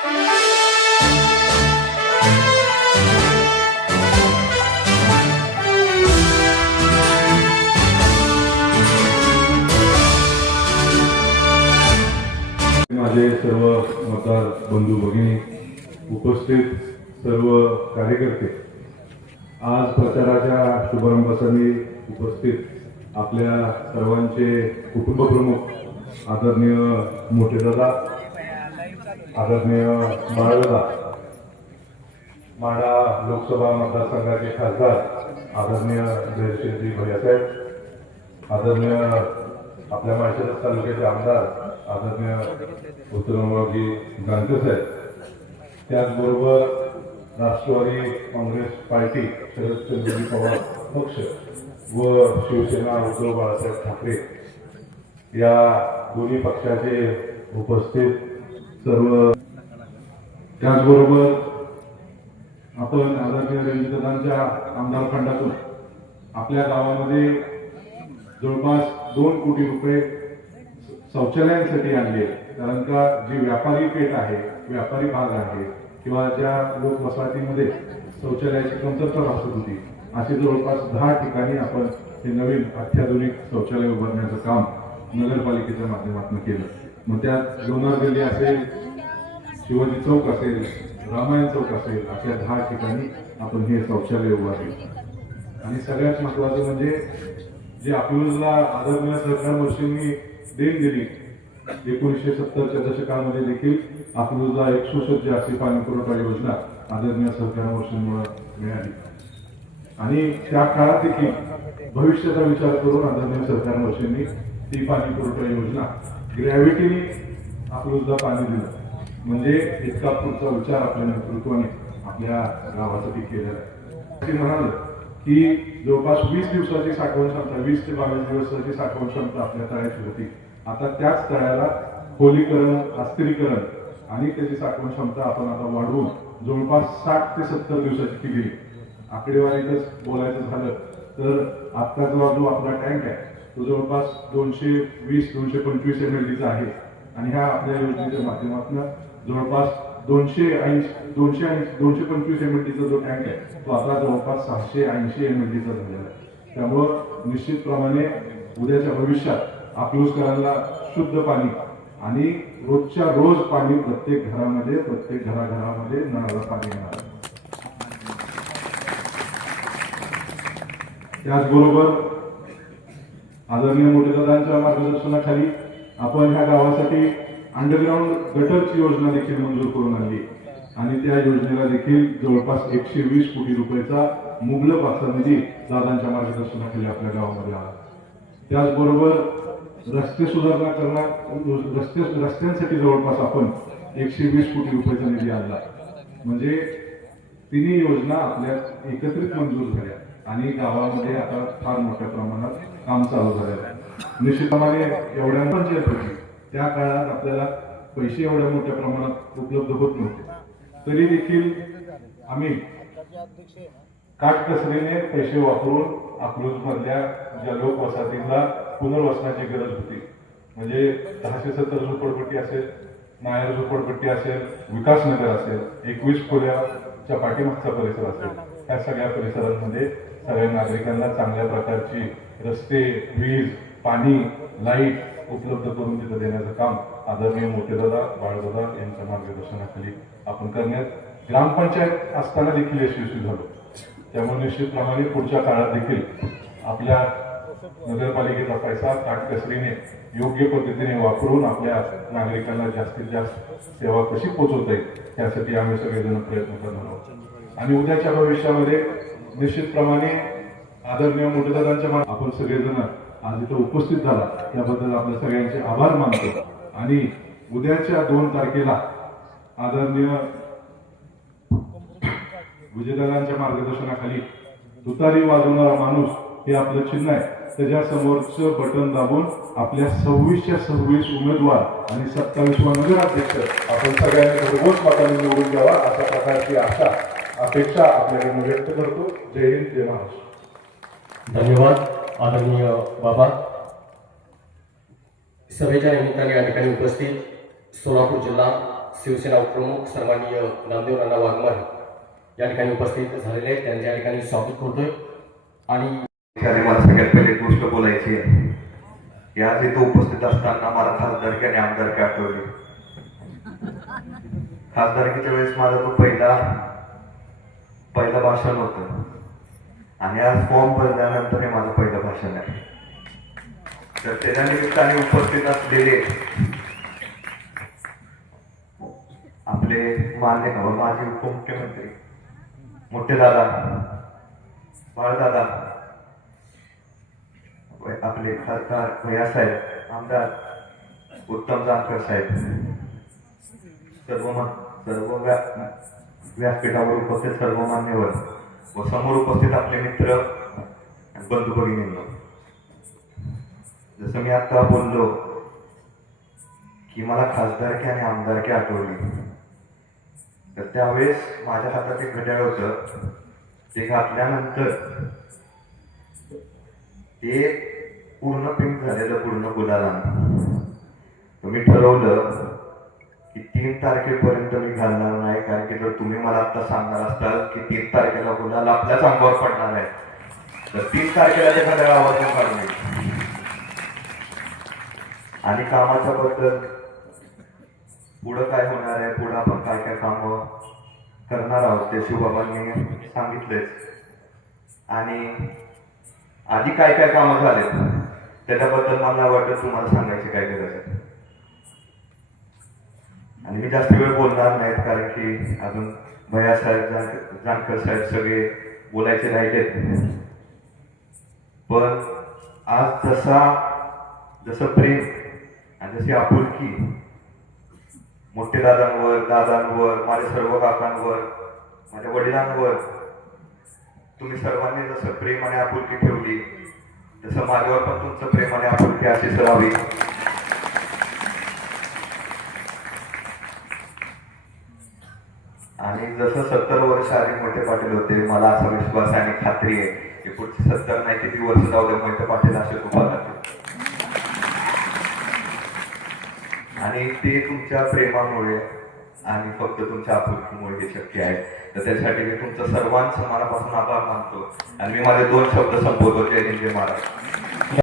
माझे सर्व मतदार बंधू भगिनी उपस्थित सर्व कार्यकर्ते आज प्रचाराच्या शुभारंभासाठी उपस्थित आपल्या सर्वांचे कुटुंबप्रमुख आदरणीय मोठेदादा आदरणीय बाळदादा माडा लोकसभा मतदारसंघाचे खासदार आदरणीय जयश्री भैयासाहेब आदरणीय आपल्या माळशिरस तालुक्याचे आमदार आदरणीय उत्तमरावजी गांधकर साहेब त्याचबरोबर राष्ट्रवादी काँग्रेस पार्टी शरदचंद्रजी पवार पक्ष व शिवसेना उद्धव बाळासाहेब ठाकरे या दोन्ही पक्षाचे उपस्थित सर्व त्याचबरोबर आपण आदरणीय रंजितदांच्या आमदार फंडातून आपल्या गावामध्ये जवळपास दोन कोटी रुपये शौचालयांसाठी आणले कारण का जी व्यापारी पेठ आहे व्यापारी भाग आहे किंवा ज्या लोकवसाहतीमध्ये शौचालयाची कमतरता भासत होती असे जवळपास दहा ठिकाणी आपण हे नवीन अत्याधुनिक शौचालय उभारण्याचं काम नगरपालिकेच्या माध्यमातून केलं. मग त्यात लोणार गल्ली असेल शिवाजी चौक असेल रामायण चौक असेल अशा दहा ठिकाणी आपण हे शौचालय उभारले आणि सगळ्यात महत्वाचं म्हणजे जे आपल्याला आदरणीय सरकार वर्षींनी देण दिली एकोणीसशे सत्तरच्या दशकामध्ये देखील अकलूजला एक सुसज्ज अशी पाणी पुरवठा योजना आदरणीय सरकार वर्षांमुळे मिळाली. आणि त्या काळात देखील भविष्याचा विचार करून आदरणीय सरकार वर्षांनी ती पाणी पुरवठा योजना. ग्रॅव्हिटीने सुद्धा पाणी दिलं. म्हणजे इतका पुढचा विचार आपल्या नेतृत्वाने आपल्या गावासाठी केलेला आहे. ते म्हणाल की जवळपास वीस दिवसाची साठवण क्षमता वीस ते बावीस दिवसाची साठवण क्षमता आपल्या तळ्याची होती. आता त्याच तळ्याला खोलीकरण अस्थिरीकरण आणि त्याची साठवण क्षमता आपण आता वाढवून जवळपास साठ ते सत्तर दिवसाची केली. आकडेवारीतच बोलायचं झालं तर आत्ता जो जो आपला टँक आहे तो जवळपास दोनशे वीस दोनशे पंचवीस एम एल डीचा आहे. आणि ह्या आपल्या योजनेच्या माध्यमातून जवळपास दोनशे ऐंशी दोनशे ऐंशी दोनशे पंचवीस एम एल डीचा जो टँक आहे तो आता जवळपास सहाशे ऐंशी एम एल डीचा झालेला आहे. त्यामुळं निश्चितप्रमाणे उद्याच्या भविष्यात अकलूजकरांना शुद्ध पाणी आणि रोजच्या रोज पाणी प्रत्येक घरामध्ये प्रत्येक घराघरामध्ये नळाला पाणी येणार त्याचबरोबर आदरणीय मोठेदादांच्या मार्गदर्शनाखाली आपण ह्या गावासाठी अंडरग्राऊंड गटरची योजना देखील मंजूर करून आणली. आणि त्या योजनेला देखील जवळपास एकशे वीस कोटी रुपयाचा मुबलक असा निधी दादांच्या मार्गदर्शनाखाली आपल्या गावामध्ये आला. त्याचबरोबर रस्ते सुधारणा करणार रस्ते रस्त्यांसाठी जवळपास आपण एकशे वीस कोटी रुपयाचा निधी आणला. म्हणजे तिन्ही योजना आपल्या एकत्रित मंजूर झाल्या. आणि गावामध्ये आता फार मोठ्या प्रमाणात काम चालू झालेलं आहे. निश्चितप्रमाणे एवढ्या पंचायत होती त्या काळात आपल्याला पैसे एवढ्या मोठ्या प्रमाणात उपलब्ध होत नव्हते. तरी देखील आम्ही काटकसरीने पैसे वापरून अकलूजमधल्या ज्या लोकवसाहतींना पुनर्वसनाची गरज होती म्हणजे दहाशे सत्तर झोपडपट्टी असेल नायर झोपडपट्टी असेल विकासनगर असेल एकवीस खोल्याच्या पाठीमागचा परिसर असेल. ह्या सगळ्या परिसरांमध्ये सगळ्या नागरिकांना चांगल्या प्रकारची रस्ते वीज पाणी लाइट उपलब्ध करून तिथं देण्याचं काम आदरणीय मोठेदादा बाळदादा यांच्या मार्गदर्शनाखाली आपण करण्यात ग्रामपंचायत असताना देखील यशस्वी झालो. त्यामुळे निश्चितप्रमाणे पुढच्या काळात देखील आपल्या नगरपालिकेचा पैसा काटकसरीने योग्य पद्धतीने वापरून आपल्या नागरिकांना जास्तीत जास्त सेवा कशी पोहोचवता येईल यासाठी आम्ही सगळेजण प्रयत्न करणार आहोत. आणि उद्याच्या भविष्यामध्ये निश्चितप्रमाणे आदरणीय मोठेदारांच्या आपण सगळेजण आज इथं उपस्थित झाला त्याबद्दल आपल्या सगळ्यांचे आभार मानतो. आणि उद्याच्या दोन तारखेला आदरणीय विजयदारांच्या मार्गदर्शनाखाली तुतारी वाजवणारा माणूस हे आपलं चिन्ह आहे. त्याच्या समोरचं बटन दाबून आपल्या सव्वीसच्या सव्वीस उमेदवार आणि सत्तावीसवा नगराध्यक्ष आपण सगळ्यांनी घरघोस मतांनी निवडून द्यावा अशा प्रकारची आशा अपेक्षा आपल्याकडून व्यक्त करतो. जय हिंद जय महाराष्ट्र. धन्यवाद आदरणीय बाबा. सभेच्या निमित्ताने या ठिकाणी उपस्थित सोलापूर जिल्हा शिवसेना उपप्रमुख सर्वांनीय नामदेव नाना वाघमारे या ठिकाणी उपस्थित झालेले आहेत. त्यांच्या ठिकाणी स्वागत करतोय. आणि मला सगळ्यात पहिले गोष्ट बोलायची आहे. की आज इथं उपस्थित असताना मला खासदारकी आणि आमदारकी आठवली? खासदारकीच्या वेळेस माझा तो पहिला पहिलं भाषण होतं. आणि आज फॉर्म भरल्यानंतर हे माझं पहिलं भाषण आहे. तर त्याच्या निमित्ताने उपस्थित असलेले आपले मान्य माजी उपमुख्यमंत्री मोठे दादा बाळदादा आपले खासदार भैया साहेब आमदार उत्तम जानकर साहेब. सर्व सर्व व्यासपीठावर उपस्थित सर्व मान्यवर व समोर उपस्थित आपले मित्र बंधू भगिनींनो. जसं मी आता बोललो की मला खासदारकी आणि आमदारकी आठवली तर त्यावेळेस माझ्या हातात एक घड्याळ होतं. ते घातल्यानंतर ते पूर्ण पिंक झालेलं पूर्ण गुलाला तुम्ही ठरवलं की तीन तारखेपर्यंत मी घालणार नाही कारण की जर तुम्ही मला आता सांगणार असताल की तीन तारखेला गुलाल आपल्याच अंगावर पडणार आहे. तर तीन तारखेला ते घड्याळ आवर्जून काढून आणि कामाच्या बद्दल पुढं काय होणार आहे? पुढं आपण काय काय काम करणार आहोत ते शिवबाबांनी सांगितलेच आणि आधी काय काय कामं झालेत? त्याच्याबद्दल मला वाटत तुम्हाला सांगायची काय गरज आहे. आणि मी जास्त वेळ बोलणार नाहीत कारण की अजून भया साहेब जानकर साहेब सगळे बोलायचे राहिलेत पण आज जसा जसं प्रेम आणि जशी आपुलकी मोठे दादांवर दादांवर माझ्या सर्व काकांवर माझ्या वडिलांवर तुम्ही सर्वांनी जसं प्रेम आणि आपुलकी ठेवली जसं माझ्यावर पण तुमचं प्रेम आणि आपुलकी अशीच राहावी. आणि जसं सत्तर वर्ष आधी मोठे पाटील होते मला असा विश्वास आणि खात्री आहे की पुढचे सत्तर नाही किती वर्ष जाऊ दे मोठे पाटील असे तुम्हाला आणि ते तुमच्या प्रेमामुळे आणि फक्त तुमच्या आपुलकीमुळे हे शक्य आहे. तर त्यासाठी मी तुमचं सर्वांचं मनापासून आभार मानतो. आणि मी माझे दोन शब्द संबोधतो जय हिंद महाराज